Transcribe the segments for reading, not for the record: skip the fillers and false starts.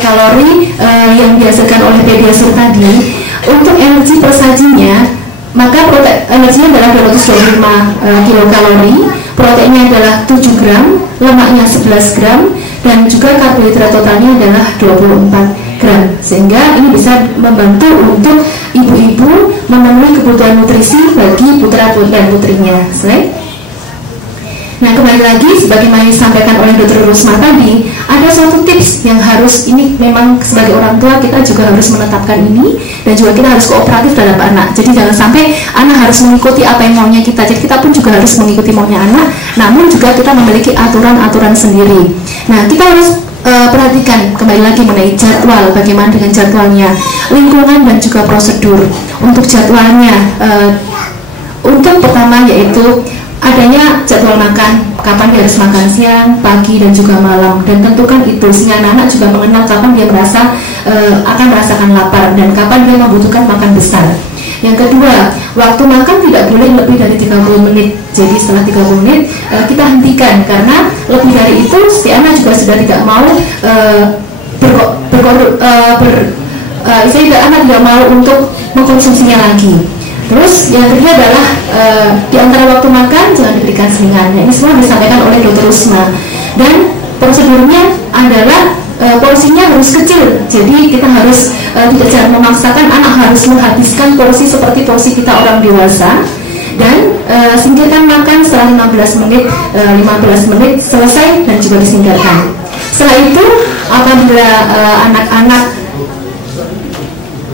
kalori yang dihasilkan oleh Pediasure tadi, untuk energi per sajinya, maka energinya adalah 225 kilokalori, proteinnya adalah 7 gram, lemaknya 11 gram, dan juga karbohidrat totalnya adalah 24 gram. Sehingga ini bisa membantu untuk ibu-ibu memenuhi kebutuhan nutrisi bagi putra dan putrinya. Nah, kembali lagi sebagaimana disampaikan oleh Dr. Rusma tadi, ada suatu tips yang harus, ini memang sebagai orang tua kita juga harus menetapkan ini, dan juga kita harus kooperatif terhadap anak. Jadi jangan sampai anak harus mengikuti apa yang maunya kita, jadi kita pun juga harus mengikuti maunya anak, namun juga kita memiliki aturan-aturan sendiri. Nah, kita harus perhatikan kembali lagi mengenai jadwal, bagaimana dengan jadwalnya, lingkungan dan juga prosedur. Untuk jadwalnya, untuk pertama yaitu adanya jadwal makan, kapan dia harus makan siang, pagi, dan juga malam, dan tentukan itu sehingga anak-anak juga mengenal kapan dia akan merasakan lapar dan kapan dia membutuhkan makan besar. Yang kedua, waktu makan tidak boleh lebih dari 30 menit. Jadi setelah 30 menit kita hentikan, karena lebih dari itu si anak juga sudah tidak mau anak tidak mau untuk mengkonsumsinya lagi. Terus yang kedua adalah di antara waktu makan jangan diberikan selingan. Ini semua disampaikan oleh Dr. Rusma. Dan prosedurnya adalah porsinya harus kecil. Jadi kita harus jangan memaksakan anak harus menghabiskan porsi seperti porsi kita orang dewasa. Dan singkirkan makan setelah 15 menit selesai dan juga disingkirkan. Setelah itu apabila anak-anak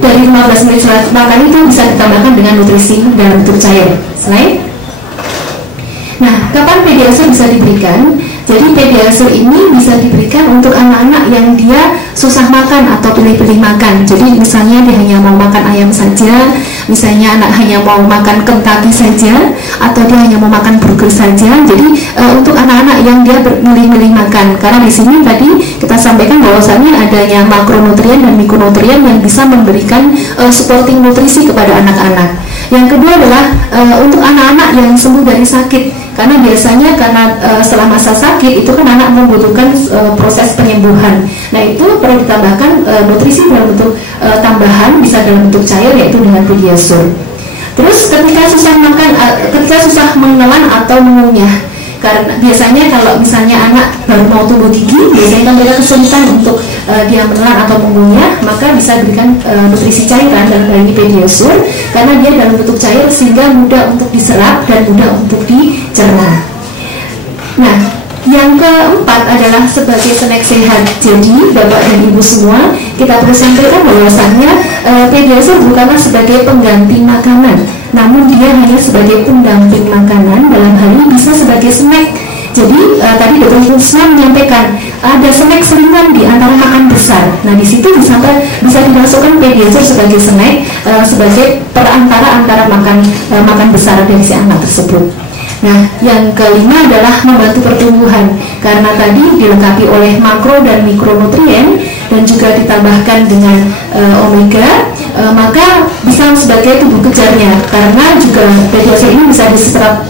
dari 15 menit setelah makan itu bisa ditambahkan dengan nutrisi dalam bentuk cair. Nah, kapan Pediasure bisa diberikan? Jadi Pediasure ini bisa diberikan untuk anak-anak yang dia susah makan atau pilih-pilih makan. Jadi misalnya dia hanya mau makan ayam saja, misalnya anak hanya mau makan Kentucky saja, atau dia hanya mau makan burger saja. Jadi untuk anak-anak yang dia milih-milih makan, karena di sini tadi kita sampaikan bahwasannya adanya makronutrien dan mikronutrien yang bisa memberikan supporting nutrisi kepada anak-anak. Yang kedua adalah untuk anak-anak yang sembuh dari sakit, karena biasanya setelah masa sakit itu kan anak membutuhkan proses penyembuhan. Nah, itu perlu ditambahkan nutrisi dalam bentuk tambahan, bisa dalam bentuk cair, yaitu dengan Pediasure. Terus ketika susah makan, ketika susah menelan atau mengunyah, karena biasanya kalau misalnya anak baru mau tumbuh gigi, biasanya kan mereka kesulitan untuk dia menelan atau mengunyah, maka bisa diberikan nutrisi cairan dalam hal ini Pediasure, karena dia dalam bentuk cair sehingga mudah untuk diserap dan mudah untuk dicerna. Nah, yang keempat adalah sebagai snack sehat. Jadi Bapak dan Ibu semua, kita perlu sampaikan bahwasannya Pediasure bukanlah sebagai pengganti makanan, namun dia hanya sebagai pendamping makanan. Dalam hal ini bisa sebagai snack. Jadi tadi Dr. Rusma menyampaikan ada snack selingan di antara makan besar. Nah, di situ bisa dimasukkan Pediasure sebagai snack, sebagai perantara antara makan besar dari si anak tersebut. Nah, yang kelima adalah membantu pertumbuhan, karena tadi dilengkapi oleh makro dan mikronutrien dan juga ditambahkan dengan omega, maka bisa sebagai tubuh kejarnya, karena juga Pediasure ini bisa diserap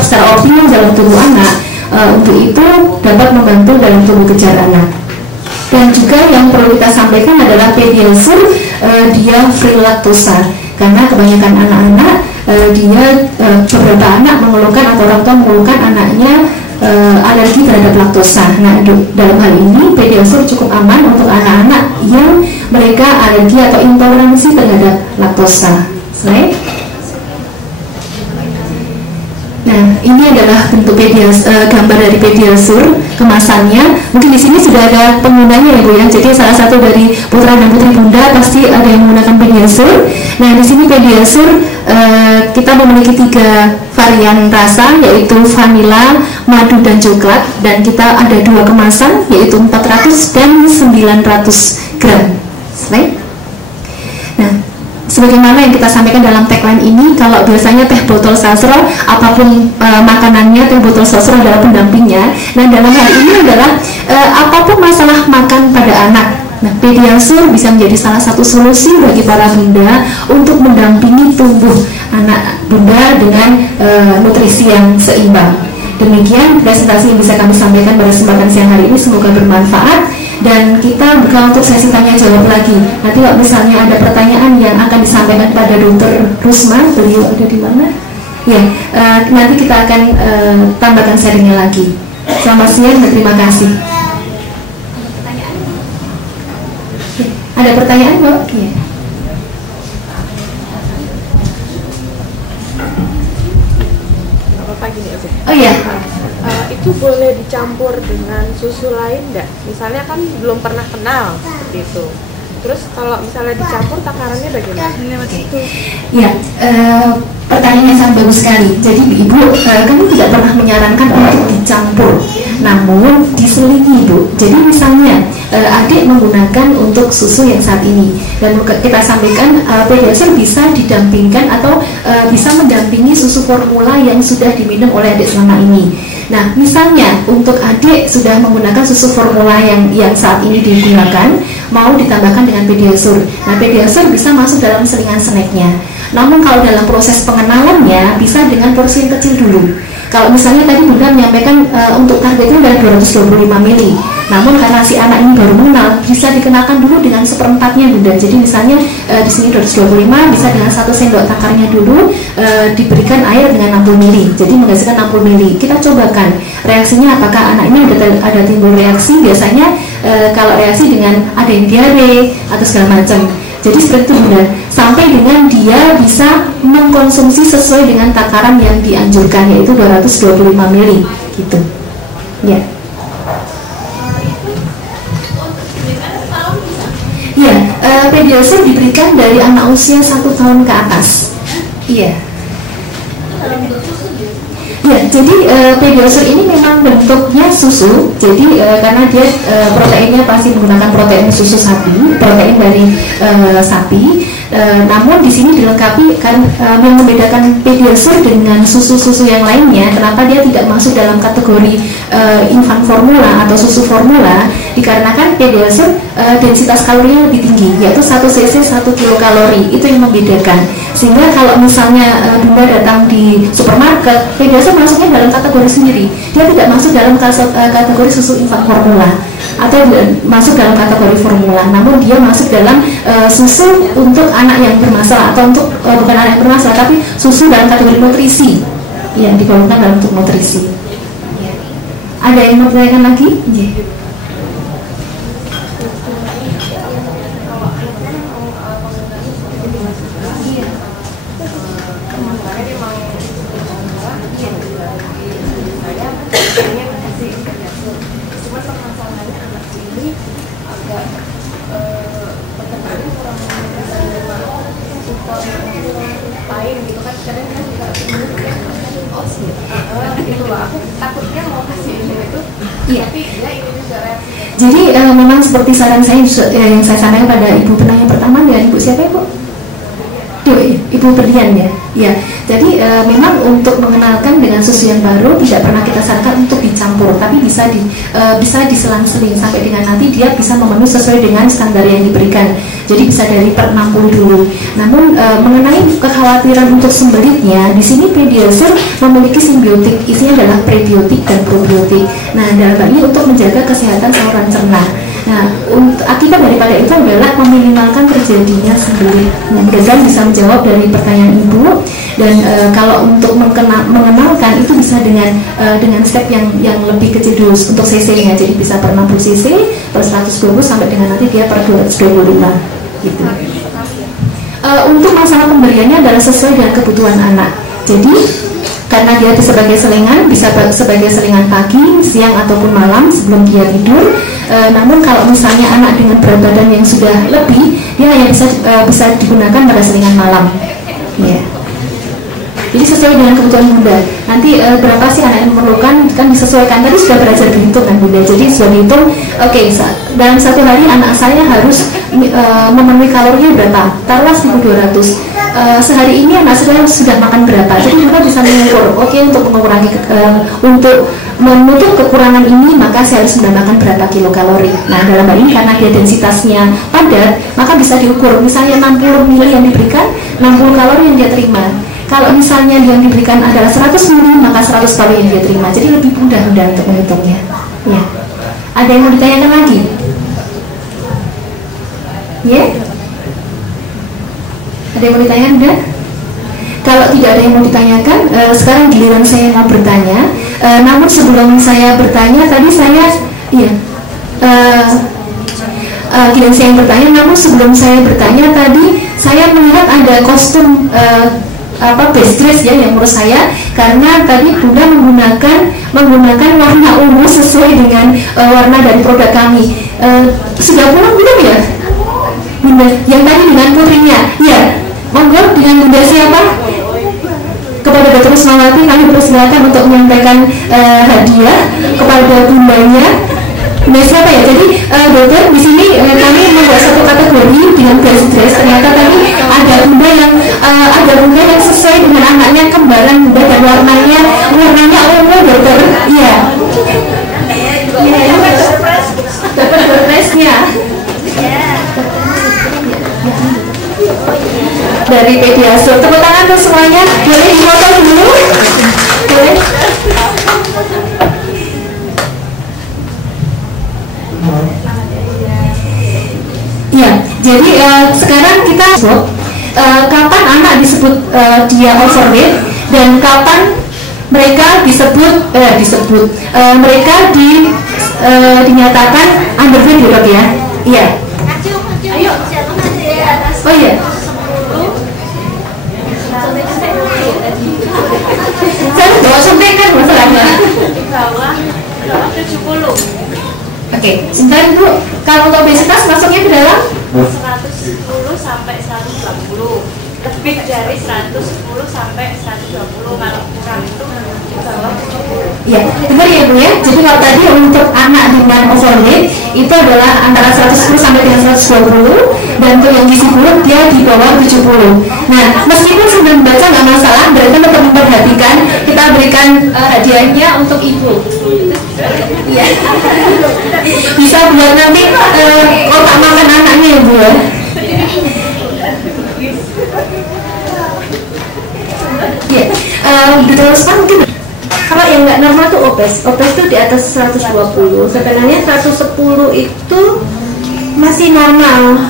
secara optimal dalam tubuh anak. Untuk itu dapat membantu dalam tubuh kejar anak. Dan juga yang perlu kita sampaikan adalah Pediasure dia free laktosa, karena kebanyakan anak-anak beberapa anak mengeluhkan atau orang tua mengeluhkan anaknya alergi terhadap laktosa. Nah, dalam hal ini Pediasure cukup aman untuk anak-anak yang mereka alergi atau intoleransi terhadap laktosa. Nah, ini adalah bentuk gambar dari Pediasure kemasannya. Mungkin di sini sudah ada penggunanya ya Bu ya. Jadi salah satu dari putra dan putri Bunda pasti ada yang menggunakan Pediasure. Nah, di sini Pediasure kita memiliki 3 varian rasa, yaitu vanila, madu, dan coklat. Dan kita ada 2 kemasan, yaitu 400 dan 900 gram. Nah, sebagaimana yang kita sampaikan dalam tagline ini, kalau biasanya teh botol sasro, apapun makanannya, teh botol sasro adalah pendampingnya. Nah, dalam hal ini adalah apapun masalah makan pada anak, nah, Pediasure bisa menjadi salah satu solusi bagi para bunda untuk mendampingi tumbuh anak bunda dengan nutrisi yang seimbang. Demikian presentasi yang bisa kami sampaikan pada kesempatan siang hari ini, semoga bermanfaat. dan kita buka untuk sesi tanya jawab lagi. Nanti kalau misalnya ada pertanyaan yang akan disampaikan pada Dr. Rusma, beliau ada di mana? Ya, nanti kita akan tambahkan sharingnya lagi. Selamat siang dan terima kasih. Ada pertanyaan, Mbak? Ya. Apa gini aja? Oh iya. Itu boleh dicampur dengan susu lain enggak? Misalnya kan belum pernah kenal seperti itu. Terus kalau misalnya dicampur takarannya bagaimana? Ya, pertanyaannya sangat bagus sekali. Jadi Ibu, kami tidak pernah menyarankan untuk dicampur, namun diselingi, Bu. Jadi misalnya adik menggunakan untuk susu yang saat ini, dan kita sampaikan pediaser bisa didampingkan atau bisa mendampingi susu formula yang sudah diminum oleh adik selama ini. Nah, misalnya untuk adik sudah menggunakan susu formula yang saat ini digunakan, mau ditambahkan dengan pediasur. Nah, pediasur bisa masuk dalam selingan snacknya. Namun kalau dalam proses pengenalannya bisa dengan porsi yang kecil dulu. Kalau misalnya tadi Bunda menyampaikan untuk targetnya adalah 225 ml. Namun karena si anak ini baru mengenal, bisa dikenalkan dulu dengan seperempatnya, Bunda. Jadi misalnya di sini 225, bisa dengan 1 sendok takarnya dulu diberikan air dengan 60 ml. Jadi menghasilkan 60 ml. Kita cobakan reaksinya, apakah anak ini ada timbul reaksi. Biasanya kalau reaksi dengan ada yang diare atau segala macam. Jadi seperti itu, Bunda. Sampai dengan dia bisa mengkonsumsi sesuai dengan takaran yang dianjurkan, yaitu 225 ml gitu. Ya. Ya, pediasur diberikan dari anak usia 1 tahun ke atas. Iya. Ya, jadi pediasur ini memang bentuknya susu. Jadi karena dia proteinnya pasti menggunakan protein susu sapi, protein dari sapi. Namun di sini dilengkapi kan yang membedakan pediasur dengan susu-susu yang lainnya. Kenapa dia tidak masuk dalam kategori infant formula atau susu formula? Dikarenakan pediasur densitas kalorinya lebih tinggi, yaitu 1 cc 1 kilokalori. Itu yang membedakan. Sehingga kalau misalnya Bunda datang di supermarket, pediasur masuknya dalam kategori sendiri. Dia tidak masuk dalam kategori susu infant formula atau masuk dalam kategori formula, namun dia masuk dalam susu untuk anak yang bermasalah, atau untuk bukan anak yang bermasalah, tapi susu dalam kategori nutrisi yang digolongkan dalam untuk nutrisi. Ada yang mau bertanyakan lagi? Jadi memang seperti saran saya yang saya sampaikan pada Ibu penanya pertama, ya Ibu siapa Ibu? Ibu Berlian ya. Ya. Jadi memang untuk mengenalkan dengan susu yang baru tidak pernah kita sarankan untuk dicampur, tapi bisa diselang-seling sampai dengan nanti dia bisa memenuhi sesuai dengan standar yang diberikan. Jadi bisa dari per 60 dulu. Namun mengenai kekhawatiran untuk sembelitnya, di sini pediasur memiliki simbiotik, isinya adalah prebiotik dan probiotik. Nah, dalam hal ini untuk menjaga kesehatan saluran cerna. Nah, akibat daripada itu adalah meminimalkan terjadinya sembelit. Mudah-mudahan bisa menjawab dari pertanyaan Ibu. Dan kalau untuk mengenalkan itu bisa dengan step yang lebih kecil dulu untuk cc-nya. Jadi bisa per 60 cc, per 120 sampai dengan nanti dia per 225 gitu. Untuk masalah pemberiannya adalah sesuai dengan kebutuhan anak. Jadi karena dia sebagai selingan, bisa sebagai selingan pagi, siang ataupun malam sebelum dia tidur. Namun kalau misalnya anak dengan berat badan yang sudah lebih, dia hanya bisa digunakan pada selingan malam. Ya. Jadi sesuai dengan kebutuhan Bunda. Nanti berapa sih anak yang memerlukan kan disesuaikan. Tadi sudah belajar berhitung kan Bunda. Jadi sudah dihitung, oke, dalam 1 hari anak saya harus memenuhi kalorinya berapa? Taruhlah 1.200. Sehari ini anak saya sudah makan berapa? Jadi Bunda bisa mengukur. Oke, untuk mengurangi untuk menutup kekurangan ini, maka saya harus menambahkan berapa kilokalori. Nah, dalam hal ini karena dia densitasnya padat, maka bisa diukur. Misalnya 60 ml yang diberikan, 60 kalori yang dia terima. Kalau misalnya yang diberikan adalah 100 ml, maka 100 kalori yang dia terima. Jadi lebih mudah untuk menghitungnya. Ya. Ada yang mau ditanyakan lagi? Ya? Ada yang mau ditanyakan enggak? Kalau tidak ada yang mau ditanyakan, sekarang giliran saya mau bertanya. Namun sebelum saya bertanya, tadi saya, iya, giliran saya yang bertanya. Namun sebelum saya bertanya tadi, saya melihat ada kostum best dress ya yang menurut saya, karena tadi Bunda menggunakan warna ungu sesuai dengan warna dari produk kami. Sudah pulang belum ya? Bunda, yang tadi dengan putrinya, ya. Monggo dengan Bunda siapa? Kepada Dr. Rusmawati kami persilakan untuk menyampaikan hadiah kepada bundanya. Bunda siapa ya? Jadi dokter di sini kami membuat satu kategori dengan best dress. Ternyata tadi ada bunda yang sesuai dengan anaknya, kembaran bunda, dan warnanya ungu dokter. Iya. Iya, dapat surprise-nya. Dari Pediasur, tepuk tangan tuh semuanya. Boleh dipoto dulu? Boleh? Ya, jadi sekarang kita kapan anak disebut dia overweight dan kapan mereka mereka dinyatakan underweight ya dok ya? Iya. Ayo. Oh iya. Saya bawa sampaikan masalahnya. Di bawah 70. Oke, sebentar Bu. Kalau untuk obesitas masuknya ke dalam 110 sampai 120. Lebih dari 110 sampai 120. Kalau kurang itu di bawah 70. Ya, dengar ya Bu ya. Jadi kalau tadi untuk anak dengan overweight itu adalah antara 110 sampai dengan 120, dan untuk yang gizi buruk dia di bawah 70. Nah, meskipun sudah membaca nggak masalah, berarti untuk memperhatikan kita berikan hadiahnya untuk Ibu. Iya. Bisa buat nanti kotak makan anaknya ya Bu ya. Iya. Terus kan mungkin kalau yang nggak normal tuh obes tuh di atas 120. Sebenarnya 110 itu masih normal,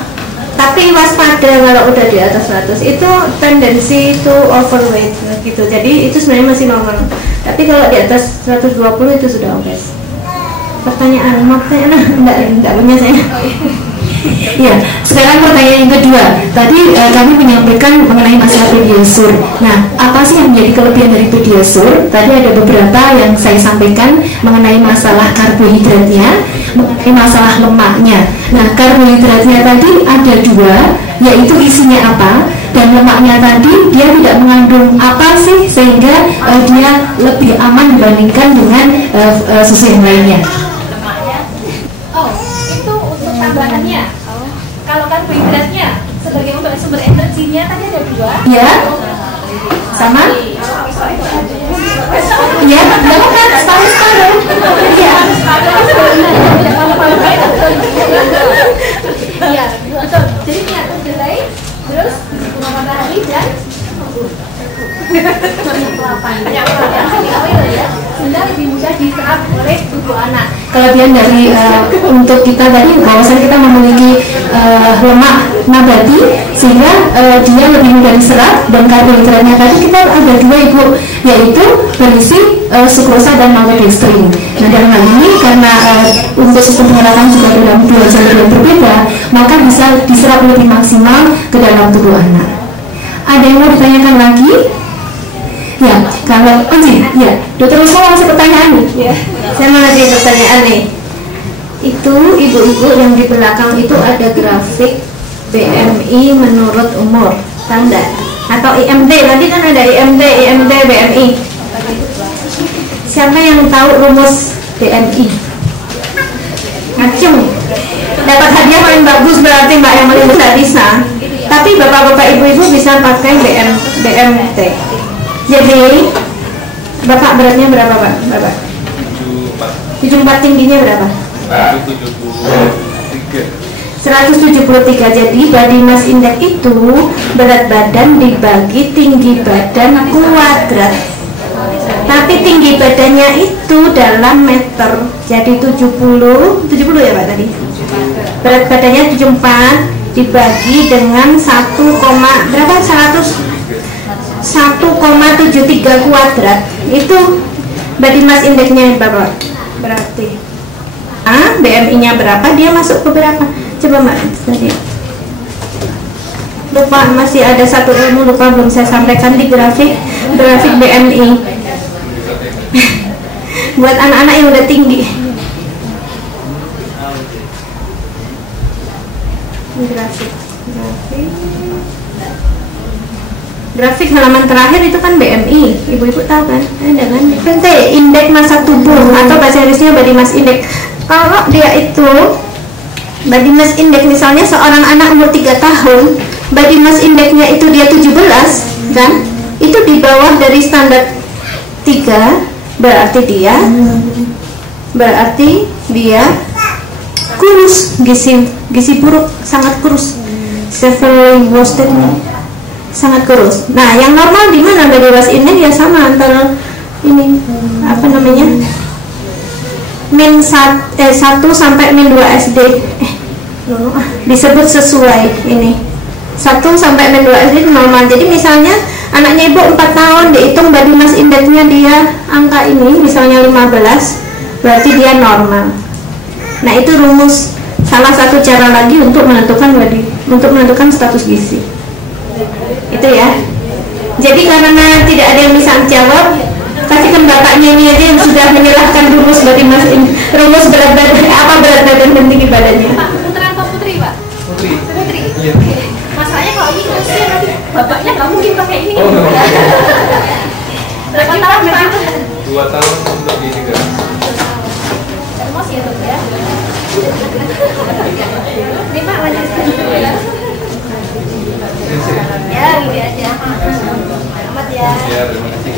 tapi waspada kalau udah di atas 100 itu tendensi itu overweight gitu. Jadi itu sebenarnya masih normal, tapi kalau di atas 120 itu sudah obes. Pertanyaan enggak punya saya. Ya, sekarang pertanyaan yang kedua. Tadi kami menyampaikan mengenai masalah Pediasur. Nah, apa sih yang menjadi kelebihan dari Pediasur? Tadi ada beberapa yang saya sampaikan mengenai masalah karbohidratnya, mengenai masalah lemaknya. Nah, karbohidratnya tadi ada dua, yaitu isinya apa, dan lemaknya tadi dia tidak mengandung apa sih sehingga dia lebih aman dibandingkan dengan susu yang lainnya. Tambahannya, kalau karbohidratnya sebagai untuk sumber energinya tadi ada dua. Ya, sama. Ya, kan separuh. Ya. Iya, betul. Jadi minyak kedelai, terus bunga matahari dan minyak kelapa ya, sehingga lebih mudah diserap oleh tubuh anak. Kelebihan dari untuk kita tadi bahwasan kita memiliki lemak nabati sehingga dia lebih mudah diserap, dan karbohidratnya tadi kita ada dua Ibu, yaitu berisi sukrosa dan maltodextrin. Nah, dalam hal ini karena untuk sistem penyerapan juga dalam dua jalur yang berbeda, maka bisa diserap lebih maksimal ke dalam tubuh anak. Ada yang mau ditanyakan lagi? Ya, kalau ya, Dokter Rusma masih pertanyaan nih. Ya, saya mau ada pertanyaan nih. Itu ibu-ibu yang di belakang itu ada grafik BMI menurut umur, tanda atau IMD. Tadi kan ada IMD, BMI. Siapa yang tahu rumus BMI? Acung. Dapat hadiah paling bagus berarti Mbak yang paling besar bisa. Tapi bapak-bapak ibu-ibu bisa pakai BMT. Jadi Bapak beratnya berapa Pak? Bapak? 74. Tingginya berapa? 173. Jadi body mass index itu berat badan dibagi tinggi badan kuadrat. Tapi tinggi badannya itu dalam meter. Jadi 70 ya Pak tadi. Berat badannya 74, dibagi dengan 1,73 kuadrat, itu body mass index-nya berapa? Berarti BMI-nya berapa, dia masuk ke berapa? Coba Mbak tadi. Lupa, masih ada satu ilmu lupa belum saya sampaikan di grafik BMI buat anak-anak yang udah tinggi. Grafik halaman terakhir itu kan BMI, ibu-ibu tahu kan? Ada kan? PT, indeks massa tubuh atau bahasa Inggrisnya body mass index. Kalau dia itu body mass index, misalnya seorang anak umur 3 tahun, body mass indexnya itu dia 17 kan? Itu di bawah dari standar 3, berarti dia kurus, gizi buruk, sangat kurus, severely worsened, sangat kurus. Nah, yang normal di mana body mass index ya sama antara ini apa namanya min 1 sampai min 2 SD disebut sesuai ini 1 sampai min 2 SD normal. Jadi misalnya anaknya ibu 4 tahun, dihitung body mass indexnya dia angka ini misalnya 15, berarti dia normal. Nah, itu rumus, salah satu cara lagi untuk menentukan status gizi. Itu ya. Jadi karena tidak ada yang bisa jawab, kasihkan bapaknya ini aja yang sudah menyerahkan rumus body mass index, rumus berat badan, apa berat badan dan tinggi badannya. Pak, putra apa putri, Pak? Putri. Iya. Masalahnya kalau ini usia nanti bapaknya nggak mungkin pakai ini. Berapa tahun, Pak? 2 tahun lebih 3. Termos ya, Dok ya. Ini Pak lanjutkan dulu ya. Ya, gini aja. Selamat ya. Ya, terima kasih.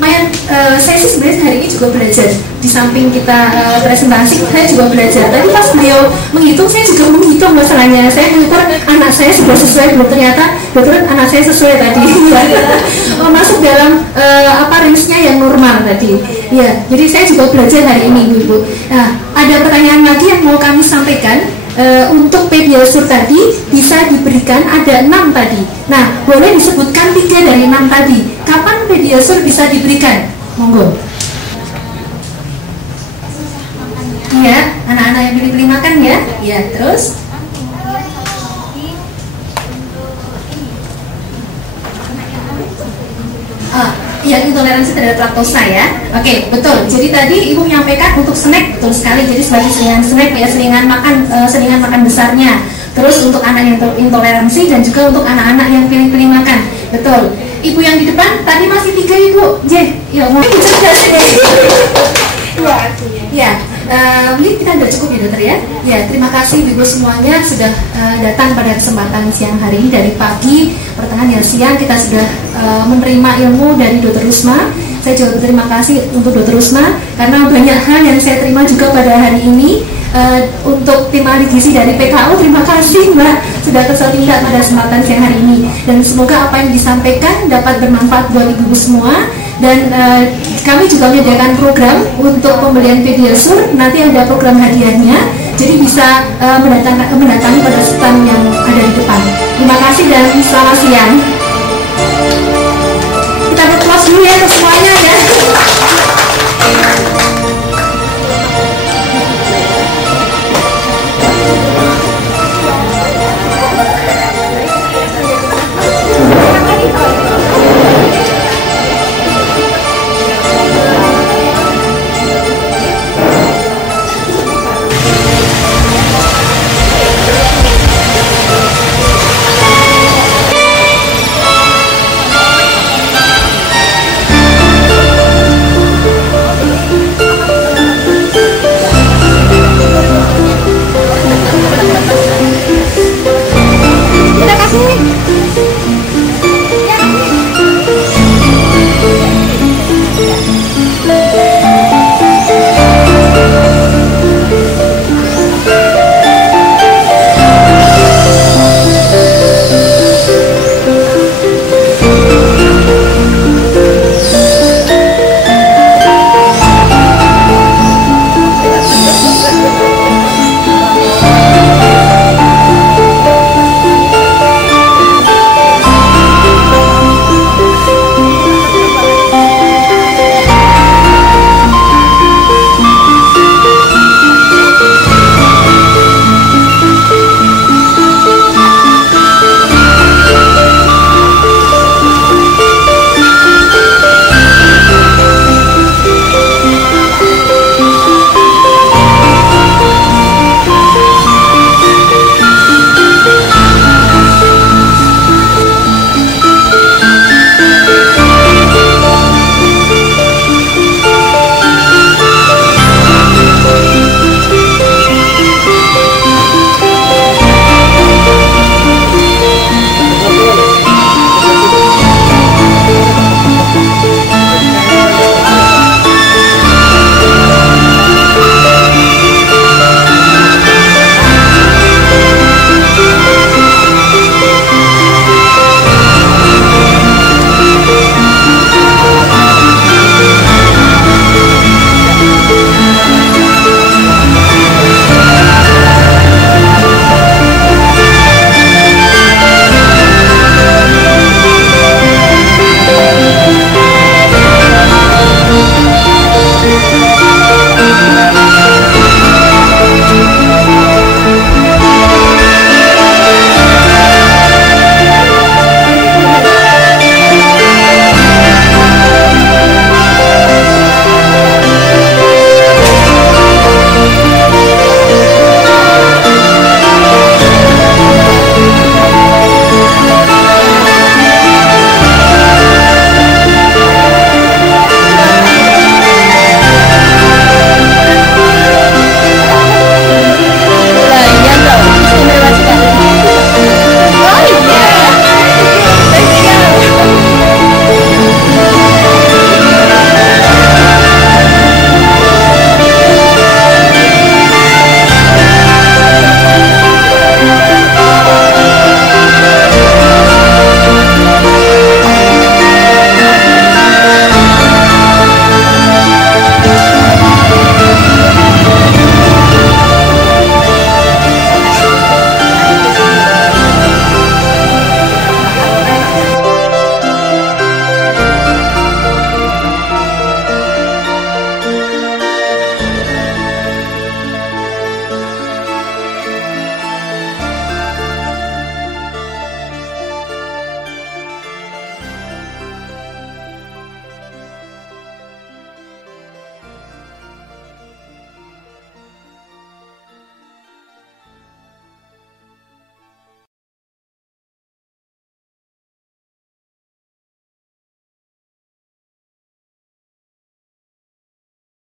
Lumayan, saya sih sebenarnya hari ini juga belajar. Di samping kita presentasi, saya juga belajar. Tadi pas beliau menghitung, saya juga menghitung masalahnya. Saya mengukur anak saya sudah sesuai belum, ternyata betul anak saya sesuai tadi. Masuk dalam range-nya yang normal tadi. Ya, jadi saya juga belajar hari ini, Ibu. Nah, ada pertanyaan lagi yang mau kami sampaikan. Untuk pediasur tadi bisa diberikan ada 6 tadi. Nah, boleh disebutkan 3 dari 6 tadi. Kapan pediasur bisa diberikan? Monggo. Iya, anak-anak yang pilih makan ya. Ya, terus yang intoleransi terhadap laktosa ya. Oke, betul. Jadi tadi ibu menyampaikan untuk snack, betul sekali. Jadi sebagai selingan snack ya, selingan makan besarnya. Terus untuk anak yang intoleransi dan juga untuk anak-anak yang pilih-pilih makan, betul. Ibu yang di depan tadi masih 3 ibu. Ya mau ya. Mungkin kita sudah cukup ya dokter ya. Ya, terima kasih ibu semuanya sudah datang pada kesempatan siang hari ini. Dari pagi, pertengahan hingga siang kita sudah menerima ilmu dari Dr. Rusma. Saya juga berterima kasih untuk Dr. Rusma karena banyak hal yang saya terima juga pada hari ini. Untuk tim ahli gizi dari PKU, terima kasih Mbak sudah tersedia pada kesempatan siang hari ini, dan semoga apa yang disampaikan dapat bermanfaat buat ibu-ibu semua. Dan kami juga menyediakan program untuk pembelian pediasur, nanti ada program hadiahnya, jadi bisa mendatangi pada stand yang ada di depan. Terima kasih dan selamat siang. Kita berpuas dulu ya untuk semuanya ya.